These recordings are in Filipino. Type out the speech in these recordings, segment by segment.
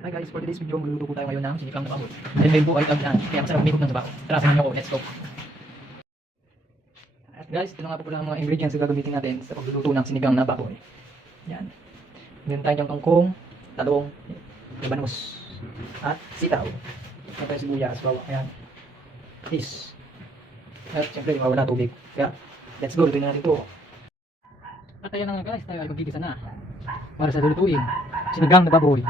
Hi guys, for today's video, magluluto po tayo ngayon ng sinigang na baboy. Dahil ngayon po ay tag-ulan, kaya masarap umikot ng sabaw. Tara, samahan niyo ako, let's go! At guys, ito na nga po pala ang mga ingredients na gagamitin natin sa pagluluto ng sinigang na baboy. Yan. Meron tayong kangkong, talong, labanos, at sitaw. Meron tayong sibuyas, bawang, ayan. Fish. At siyempre, di mawala tubig. Kaya, let's go, lutuin na natin ito. At ayan na nga guys, tayo ay magigisa na. Para sa lulutuin, sinigang na baboy.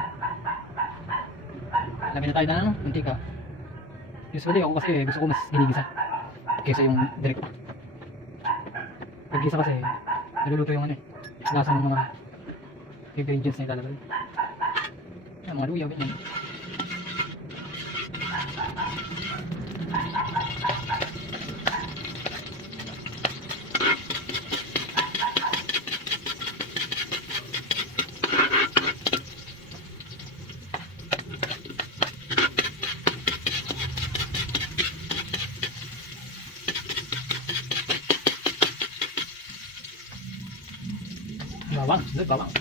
Lagyan na tayo ng mantika. Usually ako kasi gusto ko mas ginigisa kaysa yung direct. Paggisa kasi naluluto yung ano eh, lasa ng mga ingredients na ilalagay. Yan, mga luya, ganyan. Bawang, sunod bawang.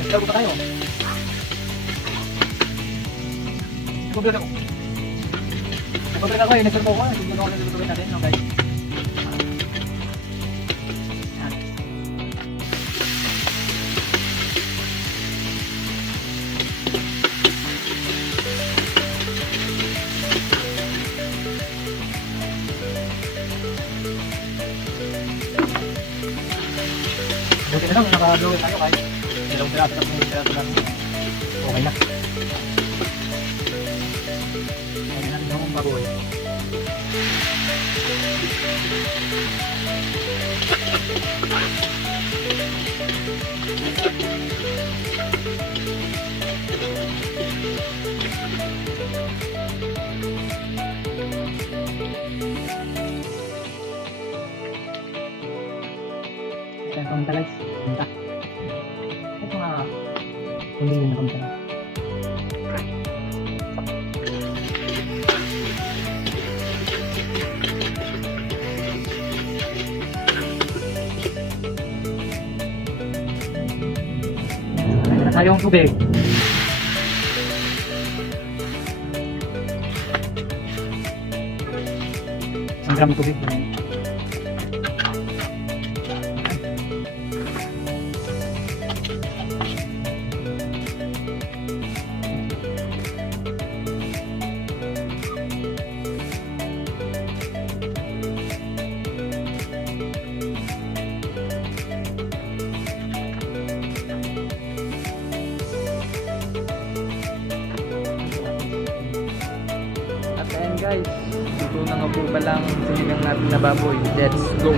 Nagtawag pa tayo. Nagpapagod ako. Nagpapagod ako eh. Nagpapagod ako. Nagpapagod ako. Nagpapagod natin. Okay. Buti na lang. Nakagawin tayo kahit dalawang piraso at mga piraso lang. Okay na. Ayan natin yung baboy. Ayan ang paminta guys. Paminta. Ito nga kundi yun na paminta. Meron na tayong tubig. Isang gram tubig. Guys, ito na nga po palang sinigang natin na baboy. Let's go!